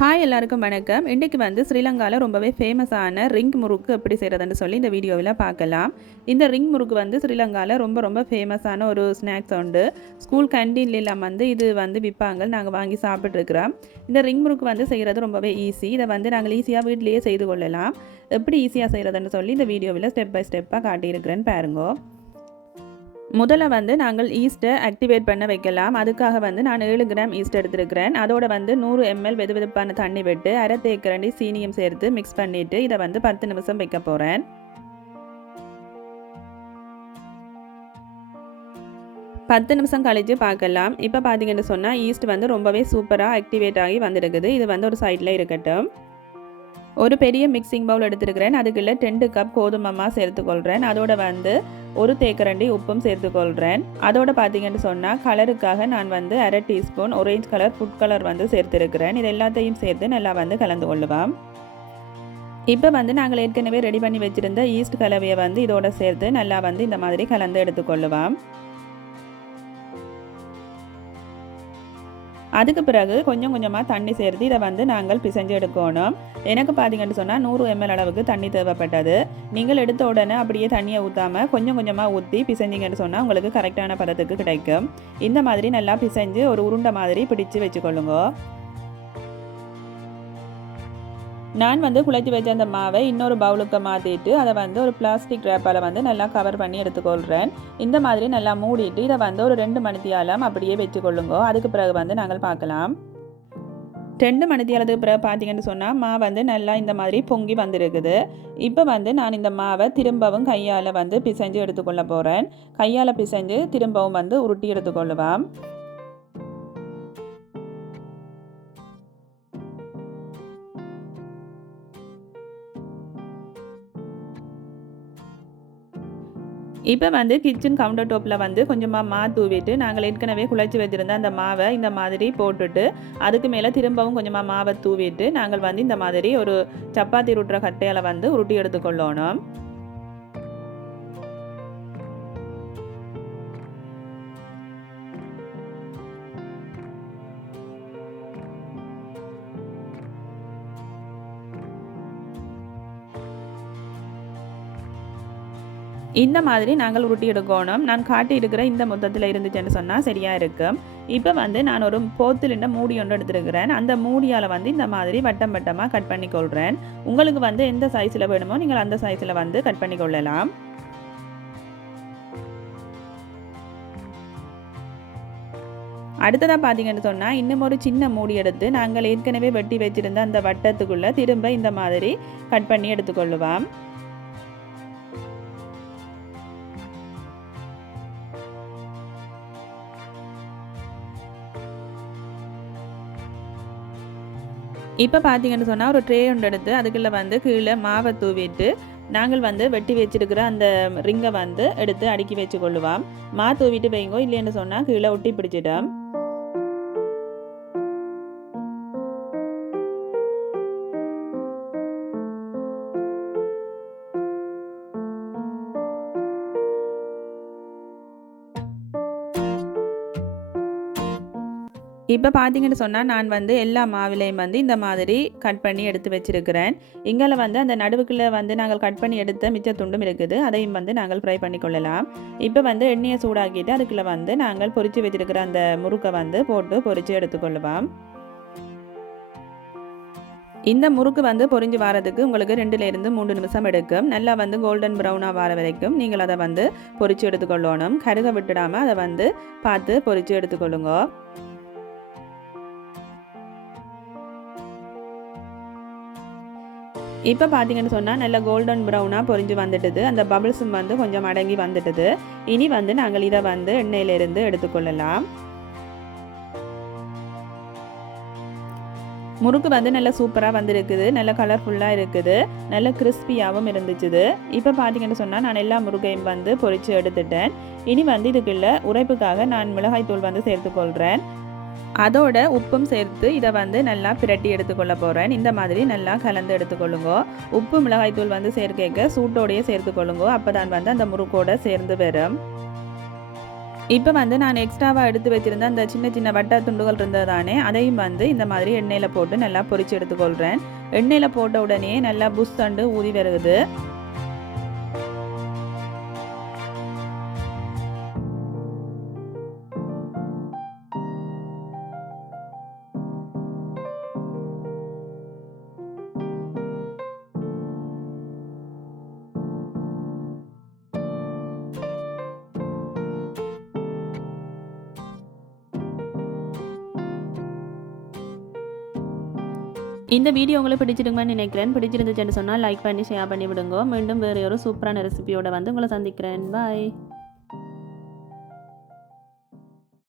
Hi எல்லாருக்கும் வணக்கம். இன்றைக்கு வந்து ஸ்ரீலங்காவில் ரொம்பவே ஃபேமஸான ரிங் முறுக்கு எப்படி செய்கிறதுன்னு சொல்லி இந்த வீடியோவில் பார்க்கலாம். இந்த ரிங் முறுக்கு வந்து ஸ்ரீலங்காவில் ரொம்ப ரொம்ப ஃபேமஸான ஒரு ஸ்நாக்ஸ் உண்டு. ஸ்கூல் கேன்டீன்லாம் வந்து இது வந்து விற்பாங்க நாங்கள் வாங்கி சாப்பிட்ருக்குறோம் இந்த ரிங் முறுக்கு வந்து செய்கிறது ரொம்பவே ஈஸி இதை வந்து நாங்கள் ஈஸியாக வீட்டிலேயே செய்து கொள்ளலாம். எப்படி ஈஸியாக செய்கிறதுன்னு சொல்லி இந்த வீடியோவில் ஸ்டெப் பை ஸ்டெப்பாக காட்டியிருக்கிறேன்னு பாருங்கோ. முதல்ல வந்து நாங்கள் ஈஸ்ட்டை ஆக்டிவேட் பண்ண வைக்கலாம். அதுக்காக வந்து நான் ஏழு கிராம் ஈஸ்ட் எடுத்துருக்கிறேன். அதோட வந்து நூறு எம்எல் வெது வெதுப்பான தண்ணி விட்டு அரை தேக்கரண்டி சீனியம் சேர்த்து மிக்ஸ் பண்ணிவிட்டு இதை வந்து பத்து நிமிஷம் வைக்க போகிறேன் பத்து நிமிஷம் கழித்து பார்க்கலாம். இப்போ பார்த்தீங்கன்னு சொன்னால் ஈஸ்ட் வந்து ரொம்பவே சூப்பராக ஆக்டிவேட் ஆகி வந்திருக்குது. இது வந்து ஒரு சைடில் இருக்கட்டும். ஒரு பெரிய மிக்சிங் பவுல் எடுத்துருக்கிறேன். அதுக்குள்ளே ரெண்டு கப் கோதுமமா சேர்த்துக்கொள்கிறேன் அதோட வந்து ஒரு தேக்கரண்டி உப்பும் சேர்த்துக்கொள்கிறேன் அதோட பார்த்தீங்கன்னு சொன்னால் கலருக்காக நான் வந்து அரை teaspoon orange colour food colour வந்து சேர்த்துருக்கிறேன். இது எல்லாத்தையும் சேர்த்து நல்லா வந்து கலந்து கொள்ளுவோம். இப்போ வந்து நாங்கள் ஏற்கனவே ரெடி பண்ணி வச்சுருந்த ஈஸ்ட் கலவையை வந்து இதோட சேர்த்து நல்லா வந்து இந்த மாதிரி கலந்து எடுத்துக்கொள்ளுவோம். அதுக்கு பிறகு கொஞ்சம் கொஞ்சமாக தண்ணி சேர்த்து இதை வந்து நாங்கள் பிசைஞ்சு எடுக்கணும். எனக்கு பார்த்தீங்கன்னு சொன்னால் நூறு எம்எல் அளவுக்கு தண்ணி தேவைப்பட்டது. நீங்கள் எடுத்த உடனே அப்படியே தண்ணியை ஊற்றாமல் கொஞ்சம் கொஞ்சமாக ஊற்றி பிசைஞ்சிங்கன்னு சொன்னால் உங்களுக்கு கரெக்டான பதத்துக்கு கிடைக்கும். இந்த மாதிரி நல்லா பிசைஞ்சு ஒரு உருண்டை மாதிரி பிடிச்சு வச்சுக்கொள்ளுங்க. நான் வந்து குழைச்சி வச்ச அந்த மாவை இன்னொரு பவுலுக்கு மாற்றிட்டு அதை வந்து ஒரு பிளாஸ்டிக் ரேப்பால் வந்து நல்லா கவர் பண்ணி எடுத்துக்கொள்கிறேன் இந்த மாதிரி நல்லா மூடிட்டு இதை வந்து ஒரு ரெண்டு மணித்தியாலம் அப்படியே வச்சுக்கொள்ளுங்க. அதுக்கு பிறகு வந்து நாங்கள் பார்க்கலாம். ரெண்டு மணித்தியாலத்துக்கு பிறகு பார்த்தீங்கன்னு சொன்னால் மா வந்து நல்லா இந்த மாதிரி பொங்கி வந்திருக்குது. இப்போ வந்து நான் இந்த மாவை திரும்பவும் கையால் வந்து பிசைஞ்சு எடுத்துக்கொள்ள போகிறேன் கையால் பிசைஞ்சு திரும்பவும் வந்து உருட்டி எடுத்துக்கொள்ளுவேன் இப்போ வந்து கிச்சன் கவுண்டர் டாப்பில் வந்து கொஞ்சமாக மா தூவிட்டு நாங்கள் ஏற்கனவே குழைச்சி வச்சுருந்த அந்த மாவை இந்த மாதிரி போட்டுட்டு அதுக்கு மேலே திரும்பவும் கொஞ்சமாக மாவை தூவிட்டு நாங்கள் வந்து இந்த மாதிரி ஒரு சப்பாத்தி உருட்டுற கட்டையால் வந்து உருட்டி எடுத்துக்கொள்ளணும். இந்த மாதிரி நாங்கள் உருட்டி எடுக்கணும் நான் காட்டி இருக்கிற இந்த மொத்தத்தில் இருந்துச்சுன்னு சொன்னால் சரியாக இருக்கும் இப்போ வந்து நான் ஒரு போத்துலிண்ட மூடி ஒன்று எடுத்துருக்கிறேன். அந்த மூடியால் வந்து இந்த மாதிரி வட்டம் வட்டமாக கட் பண்ணி கொள்கிறேன் உங்களுக்கு வந்து எந்த சைஸில் வேணுமோ நீங்கள் அந்த சைஸில் வந்து கட் பண்ணி கொள்ளலாம். அடுத்ததாக பார்த்தீங்கன்னு சொன்னால் இன்னும் ஒரு சின்ன மூடி எடுத்து நாங்கள் ஏற்கனவே வெட்டி வச்சுருந்த அந்த வட்டத்துக்குள்ளே திரும்ப இந்த மாதிரி கட் பண்ணி எடுத்துக்கொள்ளுவோம். இப்போ பார்த்தீங்கன்னு சொன்னால் ஒரு ட்ரே ஒன்று எடுத்து அதுக்குள்ளே வந்து கீழே மாவை தூவிட்டு நாங்கள் வந்து வெட்டி வச்சிருக்கிற அந்த ரிங்கை வந்து எடுத்து அடுக்கி வச்சு கொள்ளுவோம் மா தூவிட்டு வைங்கோ இல்லைன்னு சொன்னால் கீழே ஒட்டி பிடிச்சிட்டோம் இப்போ பார்த்தீங்கன்னு சொன்னால் நான் வந்து எல்லா மாவிலையும் வந்து இந்த மாதிரி கட் பண்ணி எடுத்து வச்சுருக்கிறேன். இங்கே வந்து அந்த நடுவுக்குள்ளே வந்து நாங்கள் கட் பண்ணி எடுத்த மிச்ச துண்டும் இருக்குது. அதையும் வந்து நாங்கள் ஃப்ரை பண்ணி கொள்ளலாம். இப்போ வந்து எண்ணெயை சூடாக்கிட்டு அதுக்குள்ளே வந்து நாங்கள் பொரித்து வச்சுருக்கிற அந்த முறுக்கை வந்து போட்டு பொரித்து எடுத்துக்கொள்ளுவோம் இந்த முறுக்கு வந்து பொரிஞ்சு வரதுக்கு உங்களுக்கு ரெண்டுலேருந்து மூணு நிமிஷம் எடுக்கும். நல்லா வந்து கோல்டன் ப்ரௌனாக வர வரைக்கும் நீங்கள் அதை வந்து பொரித்து எடுத்துக்கொள்ளணும் கருக விட்டுடாமல் அதை வந்து பார்த்து பொரித்து எடுத்துக்கொள்ளுங்க இப்போ பார்த்தீங்கன்னு சொன்னால் நல்ல கோல்டன் ப்ரௌனாக பொரிஞ்சு வந்துட்டுது. அந்த பபிள்ஸும் வந்து கொஞ்சம் அடங்கி வந்துட்டுது. இனி வந்து நாங்கள் இதை வந்து எண்ணெயிலிருந்து எடுத்துக்கொள்ளலாம். முறுக்கு வந்து நல்ல சூப்பராக வந்திருக்குது. நல்ல கலர்ஃபுல்லாக இருக்குது. நல்ல கிறிஸ்பியாகவும் இருந்துச்சுது. இப்போ பார்த்தீங்கன்னு சொன்னால் நான் எல்லா முருகையும் வந்து பொரித்து எடுத்துட்டேன். இனி வந்து இதுக்குள்ள உரைப்புக்காக நான் மிளகாய் தூள் வந்து சேர்த்துக்கொள்கிறேன் அதோட உப்பும் சேர்த்து இதை வந்து நல்லா பிரட்டி எடுத்துக்கொள்ள போகிறேன் இந்த மாதிரி நல்லா கலந்து எடுத்துக்கொள்ளுங்க. உப்பு மிளகாய்த்தூள் வந்து சேர்க்க சூட்டோடையே சேர்த்துக்கொள்ளுங்க. அப்போ தான் வந்து அந்த முறுக்கோட சேர்ந்து வரும். இப்போ வந்து நான் எக்ஸ்ட்ராவாக எடுத்து வச்சுருந்த அந்த சின்ன சின்ன வட்ட துண்டுகள் இருந்ததானே அதையும் வந்து இந்த மாதிரி எண்ணெயில் போட்டு நல்லா பொறிச்சு எடுத்துக்கொள்கிறேன் எண்ணெயில் போட்ட உடனே நல்லா புஷ் தண்டு ஊதி வருகுது இந்த வீடியோ உங்களுக்கு பிடிச்சிருக்குமான்னு நினைக்கிறேன். பிடிச்சிருந்துச்சுன்னு சொன்னால் லைக் பண்ணி ஷேர் பண்ணி விடுங்க. மீண்டும் வேறு ஒரு சூப்பரான ரெசிபியோட வந்து உங்களை சந்திக்கிறேன். பாய்